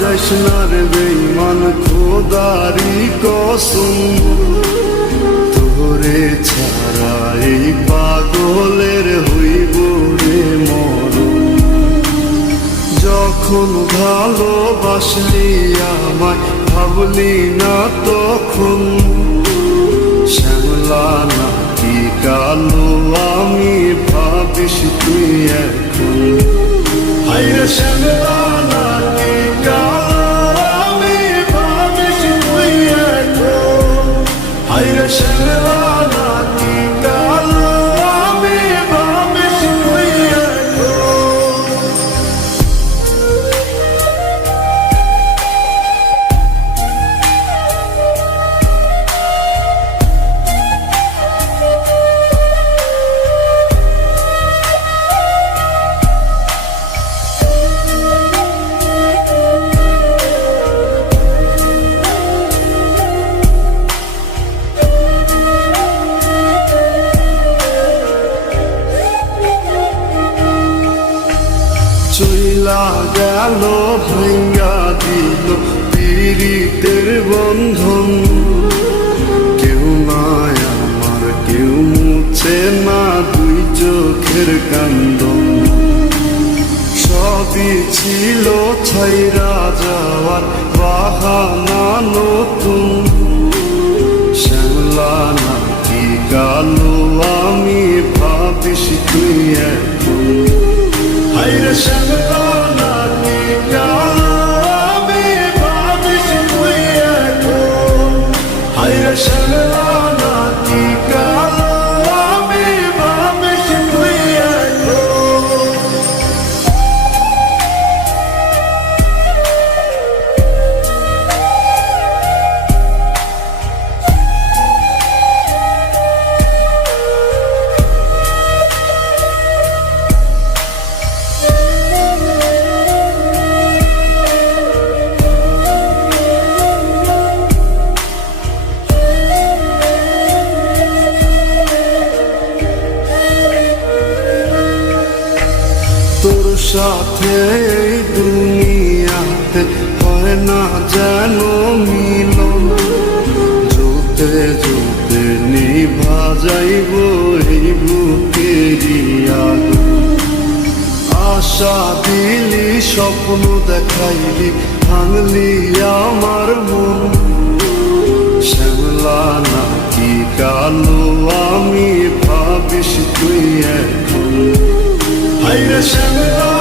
যাইস না রে বেঈমান খোদারি কসম, তোরে ছাড়া এই পাগলের হইব রে মরণ। যখন ভালোবাসলি আমায় ভাবলি না তখন, শ্যামলা নাকি কালো আমি ভাবিস তুই এখন। হায়রে শ্যামলা নাকি কালো আমি ভাবিস তুই এখন। হায়রে শ্যামলা নাকি কালো আমি ভাবিস তুই এখন। চইলা গেল ভাঙ্গা দিল পীড়িতের বন্ধন, কেউ নাই আমার কেউ মুছে না দুই চোখের কান্দন। সবই ছিল ছাইরা যাওয়ার বাহানা নতুন, শ্যামলা নাকি কালো আমি ভাবিস তুই এখন। হায়রে শ্যামলা নাকি কালো আমি ভাবিস তুই এখন। হায়রে শ্যামলা নাকি কালো আমি ভাবিস তুই এখন। তোর সাথে এই দুনিয়াতে হয় না যেন মিলন, জোতে জোতে নিভা যাইব এই বুকেরই আগুন। আশা দিলি স্বপ্ন দেখাইলি ভাঙলি আমার মন, শ্যামলা নাকি কালো আমি ভাবিস তুই এখন। হায়রে শ্যামলা